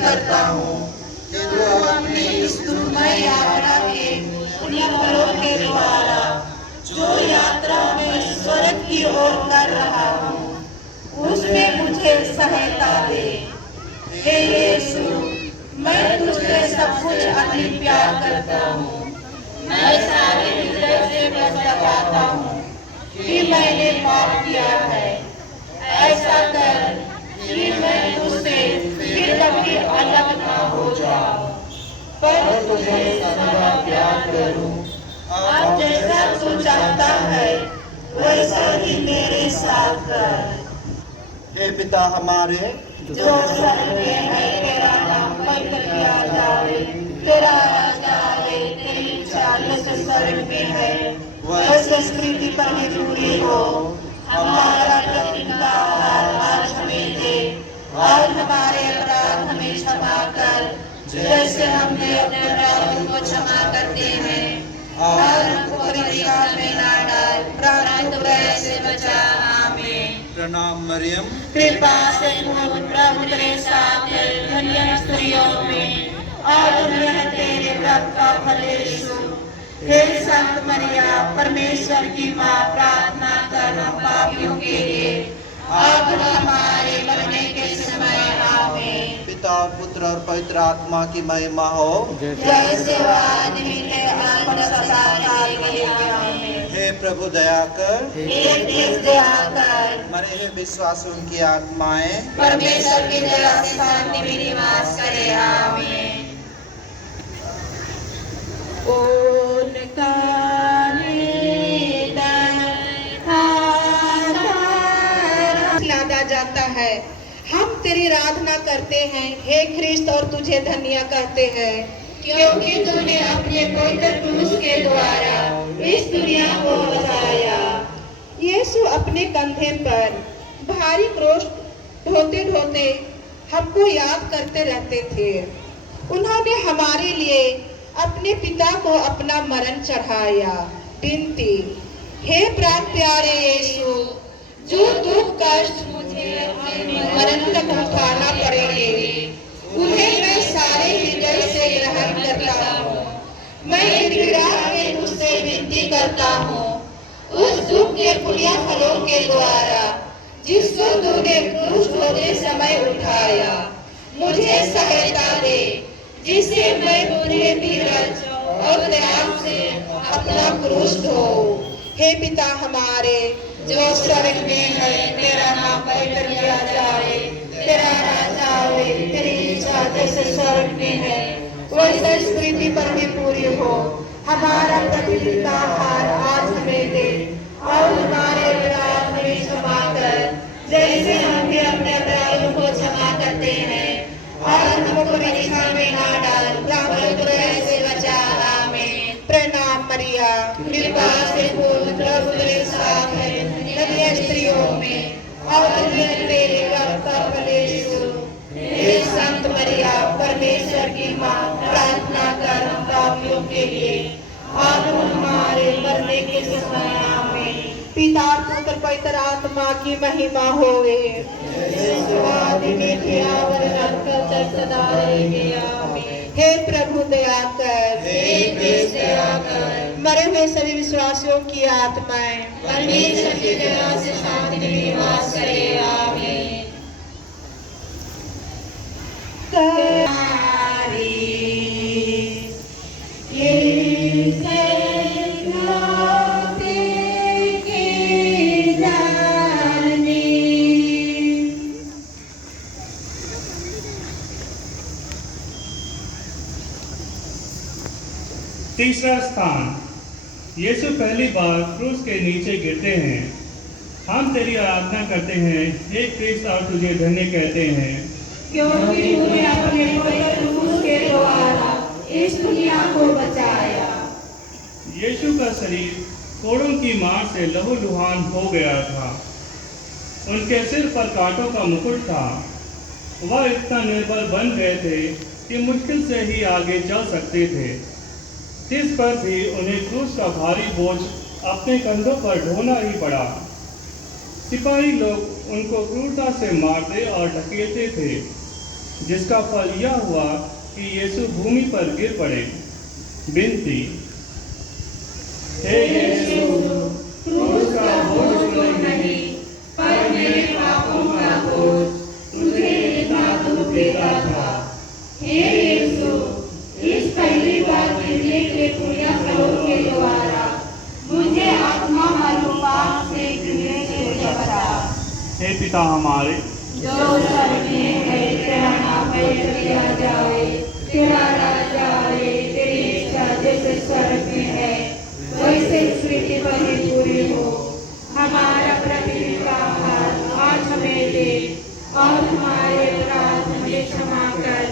करता हूँ कि तू अपने इस दुखमय यात्रा के पुण्य फलों के द्वारा जो यात्रा में स्वर्ग की ओर कर रहा हूँ उसमें मुझे सहायता दे। हे यीशु, मैं तुझसे सब कुछ अति प्यार करता हूँ। मैं सारे हृदय से पछताता हूँ कि मैंने पाप किया है। ऐसा कर कि मैं तुझसे फिर कभी अलग न हो जाऊं, पर तुझे सदा प्यार करूं। अब जैसा तू चाहता है वैसा ही मेरे साथ कर। हे पिता हमारे जो स्वर्ग में है तेरा नाम पवित्र किया जाए, तेरा राज आए, तेरी इच्छा जैसे स्वर्ग में है वैसे पृथ्वी पर भी पूरी हो। हमारा प्रतिदिन का आहार आज हमें दे और हमारे अपराध हमें क्षमा कर जैसे हमने अपने अपराधों को क्षमा करते हैं, और हमको परीक्षा में ना डाल परंतु बुराई से बचा। आमीन। प्रणाम मरियम, कृपा से पूर्ण प्रभु तेरे साथ है, धन्य स्त्रियों में और धन्य है तेरे गर्भ का फल यीशु। हे संत मरिया, परमेश्वर की माँ, प्रार्थना कर हम पापियों के लिए अब हमारे मरने के समय। आमीन। पिता पुत्र और पवित्र आत्मा की महिमा हो। जैसे आदमी के अंत सदा काल के। आमीन। हे प्रभु दया कर, एक देश दया कर, मरे हुए विश्वासियों की आत्माएं परमेश्वर की दया से शांति में निवास करे। आमीन। लादा जाता है। हम तेरी आराधना करते हैं हे ख्रिस्त और तुझे धन्य कहते हैं क्योंकि तूने अपने पवित्र क्रूस के द्वारा इस दुनिया को बचाया। यीशु अपने कंधे पर भारी क्रूस ढोते ढोते हमको याद करते रहते थे। उन्होंने हमारे लिए अपने पिता को अपना मरण चढ़ाया। विनती, हे प्राण प्यारे यीशु, जो दुख कष्ट मुझे मरण तक उठाना पड़ेंगे उन्हें मैं सारे हृदय से ग्रहण करता हूँ। मैं गिड़गिड़ा के तुझसे विनती करता हूँ उस दुख के पुण्य फलों के द्वारा जिसको तूने क्रूस ढोते समय उठाया, मुझे सहायता दे जिससे मैं पूरे धीरज और त्याग से अपना क्रूस ढोऊं। हे पिता हमारे जो स्वर्ग में है, तेरा नाम पवित्र किया जाए, तेरा राज आए, तेरी इच्छा जैसे स्वर्ग में है वैसे इस पृथ्वी पर भी पूरी हो। हमारा प्रतिदिन का आहार आज हमें दे और हमारे अपराध हमें क्षमा कर जैसे हम भी अपने अपराधों को क्षमा करते हैं, और हमको परीक्षा में ना डाल परंतु बुराई से बचा। आमीन। प्रणाम मरिया, कृपा से पूर्ण प्रभु तेरे साथ है, धन्य स्त्रियों में और धन्य तेरे गर्भ का फल यीशु। हे संत मरिया, परमेश्वर की माँ, प्रार्थना कर हम पापियों के लिए अब हमारे मरने के समय। आमीन। पिता पुत्र पवित्र आत्मा की महिमा होवे। आदि में थे आवर रखकर सदा रहेंगे। आमीन। हे प्रभु दया कर, हे कृष्ण दया कर, मरे हुए सभी विश्वासियों की आत्माएं परमेश्वर की दया से शांति में निवास करे। आमीन। तीसरा स्थान, यीशु पहली बार क्रूस के नीचे गिरते हैं। हम तेरी आराधना करते हैं हे कृष्ण और तुझे धन्य कहते हैं क्योंकि तूने अपने पवित्र क्रूस के द्वारा इस दुनिया को बचाया। यीशु का शरीर कोड़ों की मार से लहूलुहान हो गया था। उनके सिर पर कांटों का मुकुट था। वह इतना निर्बल बन गए थे कि मुश्किल से ही आगे चल सकते थे। इस पर भी उन्हें क्रूस का भारी बोझ अपने कंधों पर ढोना ही पड़ा। सिपाही लोग उनको क्रूरता से मारते और ढकेलते थे। जिसका फल यह हुआ कि यीशु भूमि पर गिर पड़े। विनती। हे यीशु, क्रूस का बोझ तो नहीं, पर मेरे पापों का बोझ तुझे इतना दुख देता था। हे यीशु, इस पहली बार गिरने के पुण्य फलों के द्वारा मुझे आत्मा मरुपाप से गिरने से बचा। हे पिता हमारे, जो स्वर्ग में है, तेरा नाम पवित्र किया जाए, तेरा राज आए, तेरी इच्छा जैसे स्वर्ग में है वैसे पृथ्वी पर भी पूरी हो। हमारा प्रतिदिन का आहार आज हमें दे, और हमारे अपराध हमें क्षमा कर,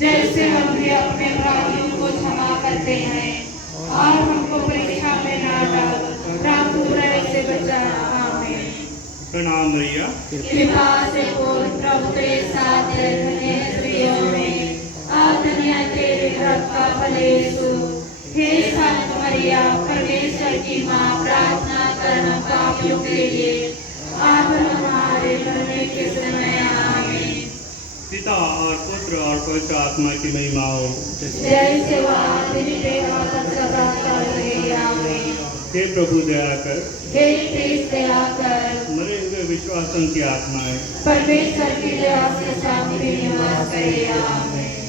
जैसे हम भी अपने अपराधियों को क्षमा करते हैं, और हमको परीक्षा में ना डाल, राम बुराई से बचा। आमीन। प्रणाम भैया। कृपा से बोल, प्रभु तेरे साथ है, धन्य स्त्रियों में धन्य तेरे गर्भ का फल यीशु। हे संत मरिया, परमेश्वर की माँ, प्रार्थना करना पापियों के लिए, अब हमारे मरने के समय। आमीन। पिता और पुत्र और पवित्र आत्मा की महिमा हो। जय सेवा सदा कर रहे। आमीन। हे प्रभु दया कर, हे कृष्ण दया कर, मरे हुए विश्वासों की आत्माएं परमेश्वर की दया से शांति में निवास करे। आमीन।